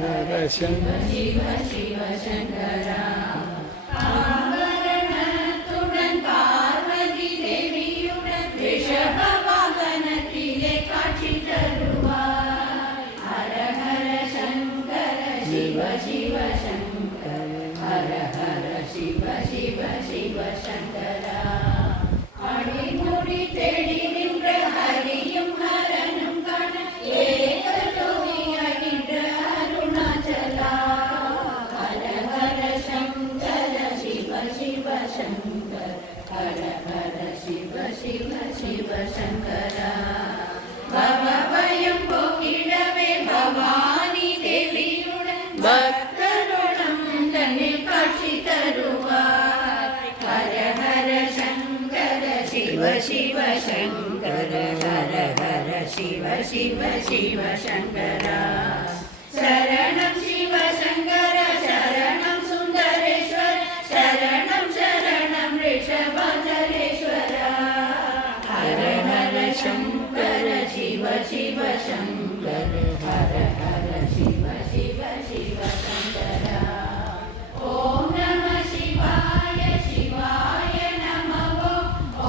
ஹர சங்க சிவ சிவ சங்கரா. ஆபரணத்துடன் பார்வதி தேவியுடன் ரிஷப வாகனத்திலே காட்சி தருவார். ஹர ஹர சங்கர சிவ சிவ சங்கர ஹர ஹர சிவ சிவ சிவ சங்கரா. அடிமுடி தேடி நின்ற ஹரியும் ஹரனும் காண ஏக ஜோதியாய் நின்ற அருணாச்சலா. ஹர ஹர சங்கர சிவ சிவ சங்கர ஹர ஹர சிவ சிவ சிவ சங்கரா. பவபயம் போக்கிடவே பவானி தேவியுடன் பக்தருடன் தன்னில் காட்சி தருவார். ஹர ஹர சங்கர சிவ சிவ சங்கர ஹர ஹர சிவ சிவ சிவ சங்கரா. சரணம் சிவ சங்கர சரணம் சுந்தரேஸ்வர சரணம் சரணம் ரிஷபாச்சலேஸ்வரா. ஹர ஹர சங்கர சிவ சிவ சங்கர ஹர ஹர சிவ சிவ சிவ சங்கரா. ஓம் நம சிவாய சிவாய நமோ.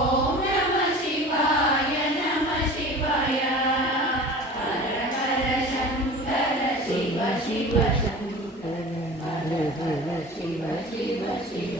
ஓம் நம சிவாய நம சிவாய. ஹர ஹர சங்கர சிவ சிவ சங்கர ஹர ஹர சிவ சிவ சிவ